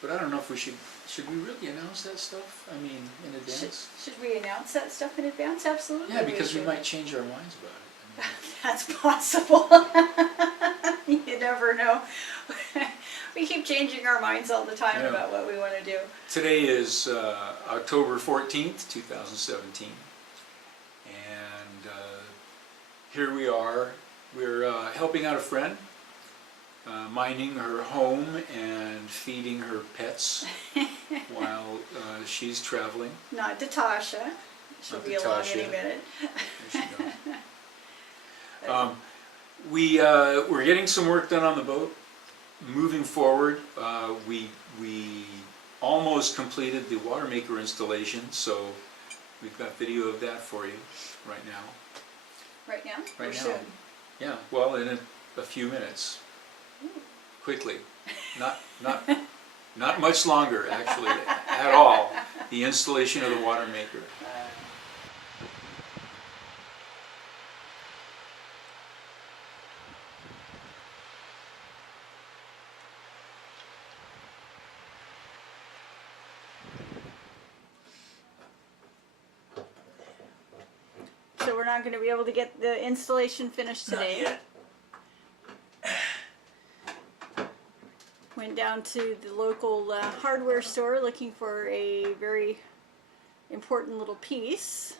But I don't know if we should we really announce that stuff? I mean, in advance? Should we announce that stuff in advance? Absolutely. Yeah, because we might change our minds about it. I mean, That's possible. You never know. We keep changing our minds all the time about what we want to do. today is October 14th, 2017. And here we are. We're helping out a friend, minding her home and feeding her pets while she's traveling. Not Natasha. She'll be along any minute. There she goes. We're getting some work done on the boat. Moving forward, we almost completed the water maker installation, so we've got video of that for you right now. Right now? Right or now. soon? Yeah, well, in a few minutes. Quickly. Not much longer, actually, at all. The installation of the water maker. So we're not going to be able to get the installation finished today. Not yet. Went down to the local hardware store looking for a very important little piece.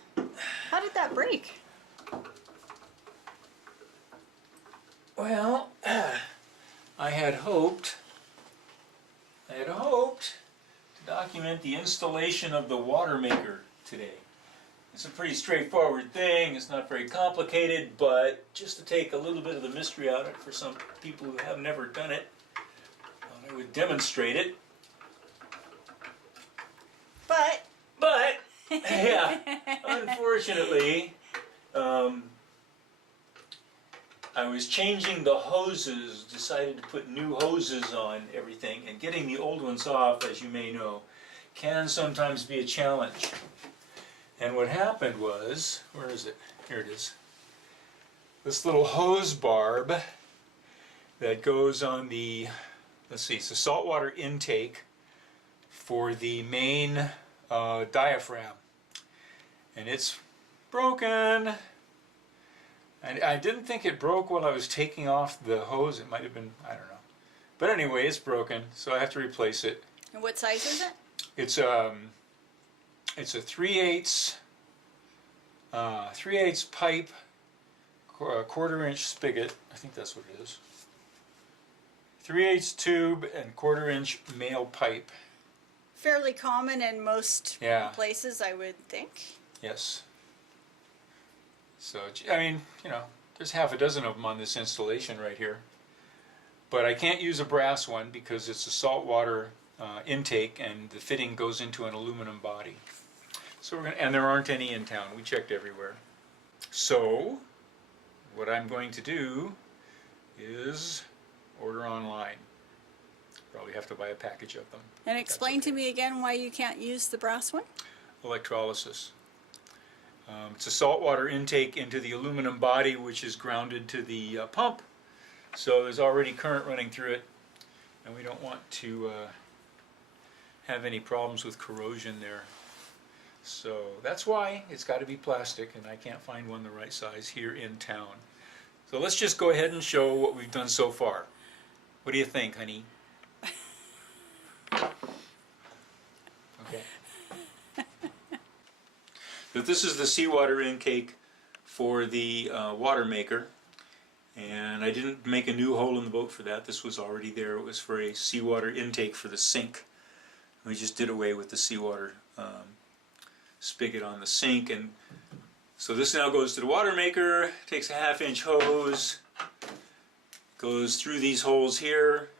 How did that break? Well, I had hoped to document the installation of the water maker today. It's a pretty straightforward thing, it's not very complicated, but just to take a little bit of the mystery out of it for some people who have never done it, I would demonstrate it. But yeah, unfortunately, I was changing the hoses, decided to put new hoses on everything, and getting the old ones off, as you may know, can sometimes be a challenge. And what happened was, where is it? Here it is. This little hose barb that goes on the, let's see, it's a saltwater intake for the main diaphragm. And it's broken. And I didn't think it broke while I was taking off the hose. It might have been, I don't know. But anyway, it's broken, so I have to replace it. And what size is it? It's a 3/8 pipe, quarter-inch spigot. I think that's what it is. 3/8 tube and quarter-inch male pipe. Fairly common in most places, I would think. Yes. So, I mean, you know, there's half a dozen of them on this installation right here. But I can't use a brass one because it's a saltwater intake and the fitting goes into an aluminum body. So we're gonna, and there aren't any in town. We checked everywhere. So, what I'm going to do is order online. Probably have to buy a package of them. And explain to me again why you can't use the brass one? Electrolysis. It's a saltwater intake into the aluminum body, which is grounded to the pump. So there's already current running through it, and we don't want to have any problems with corrosion there. So that's why it's got to be plastic, and I can't find one the right size here in town. So let's just go ahead and show what we've done so far. What do you think, honey? Okay. So this is the seawater intake for the water maker, and I didn't make a new hole in the boat for that. This was already there. It was for a seawater intake for the sink. We just did away with the seawater spigot on the sink, and so this now goes to the water maker. Takes a 1/2-inch hose, goes through these holes here.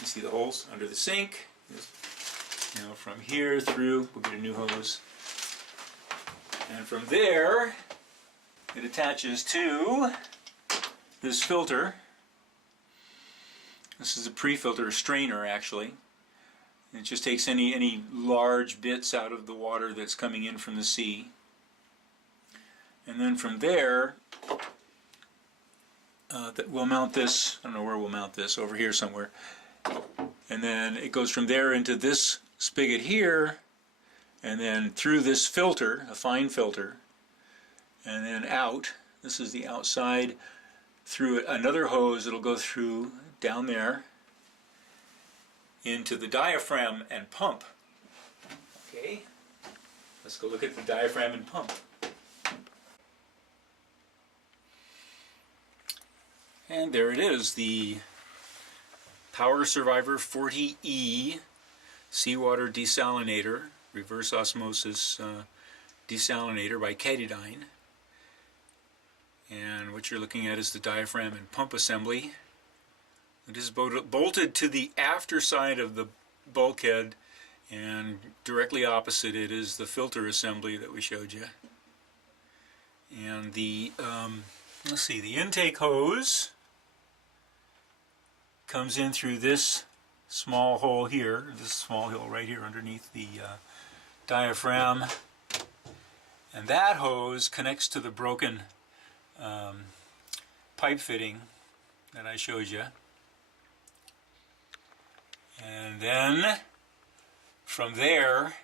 You see the holes under the sink. You know, from here through, we'll get a new hose. And from there, it attaches to this filter. This is a pre-filter, a strainer actually. It just takes any large bits out of the water that's coming in from the sea. And then from there, we'll mount this, I don't know where we'll mount this, over here somewhere. and then it goes from there into this spigot here, and then through this filter, a fine filter, and then out. This is the outside. Through another hose, it'll go through down there into the diaphragm and pump. Okay, let's go look at the diaphragm and pump. And there it is, the Power Survivor 40E seawater desalinator, reverse osmosis desalinator by Katadyne. And what you're looking at is the diaphragm and pump assembly. It is bolted to the after side of the bulkhead, and directly opposite it is the filter assembly that we showed you. And the, let's see, the intake hose comes in through this small hole here, this small hole right here underneath the diaphragm. And that hose connects to the broken pipe fitting that I showed you. And then from there,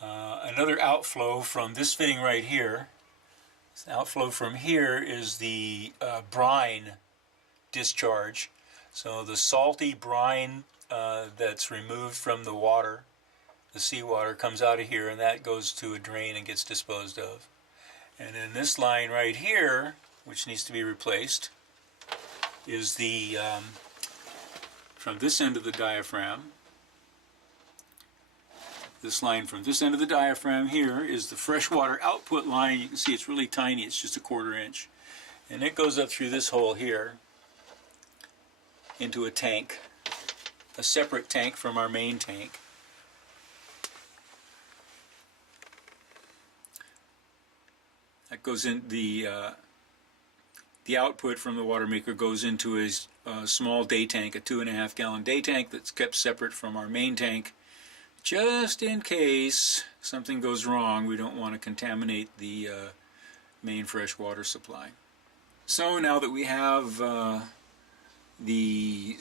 another outflow from this fitting right here. This outflow from here is the brine discharge. So the salty brine that's removed from the water, the seawater, comes out of here, and that goes to a drain and gets disposed of. And then this line right here, which needs to be replaced, is the from this end of the diaphragm. This line from this end of the diaphragm here is the freshwater output line. You can see it's really tiny, it's just a 1/4 inch. And it goes up through this hole here into a tank, a separate tank from our main tank. That goes in, the output from the water maker goes into a small day tank, a 2.5 gallon day tank that's kept separate from our main tank. Just in case something goes wrong, we don't want to contaminate the main fresh water supply. So now that we have the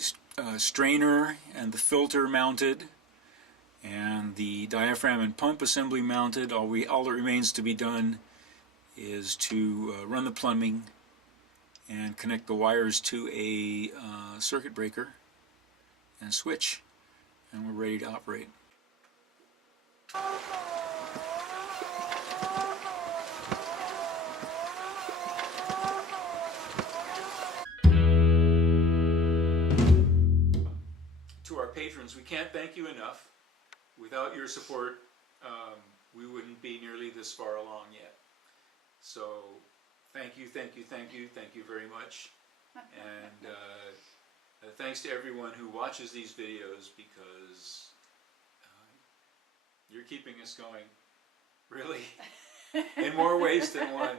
strainer and the filter mounted and the diaphragm and pump assembly mounted, all that remains to be done is to run the plumbing and connect the wires to a circuit breaker and switch, and we're ready to operate. To our patrons, we can't thank you enough. Without your support, we wouldn't be nearly this far along yet. So thank you, thank you, thank you, thank you very much. And thanks to everyone who watches these videos, because you're keeping us going, really, in more ways than one.